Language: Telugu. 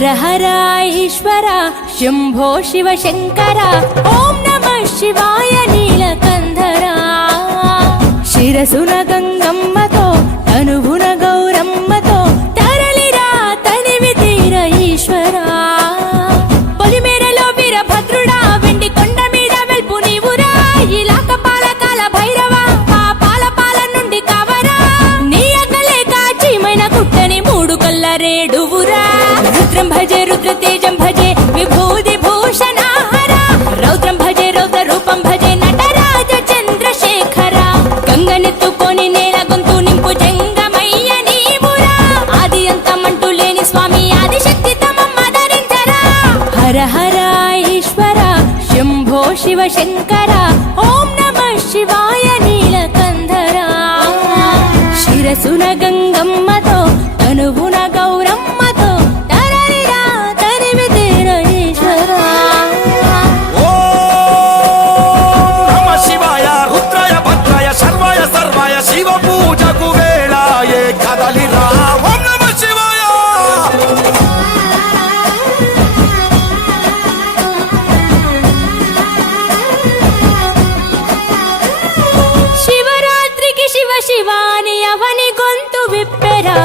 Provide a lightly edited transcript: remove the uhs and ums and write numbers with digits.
హర హర ఈశ్వర శంభో శివ శంకర ఓం నమః శివాయ నీలకంధర శిరసున గంగమ్మతో తనువున గౌరమ్మతో తరలిరా తనివి తీర ఈశ్వరా పొలిమేరలో వీరభద్రుడా వెండి కొండ మీద వెల్పు నీవురా ఇలాక పాలకాల భైరవ పాపాల పాల నుండి కావరా నీ అగ్గలే కాచిమైన కుట్టని మూడు కల్ల రేడువురా రుద్రం భజే రుద్ర తేజం భజే విభూతి భూషణాహర రౌద్రం భజే రౌద్ర రూపం భజే నటరాజ చంద్రశేఖర గంగనెత్తుకొని నేల గొంతు నింపు జంగమయ్య నీవురా ఆది అంతమంటూ లేని స్వామి ఆదిశక్తి తమమ్మ ధరించరా హర హర ఈశ్వర శంభో శివ శంకర ఓం నమః శివాయ నీలకంధర శిరసున గంగమ్మతో తనువున గౌరమ్మతో తరలిరా తనివి తీర ఈశ్వరా నమ శివాయ రుద్రాయ భద్రాయ సర్వాయ సర్వాయ శివ పూజకు వేళాయే కదలిరా ఓం నమ శివాయ శివరాత్రికి శివ శివాని అవని గొంతు విప్పెరా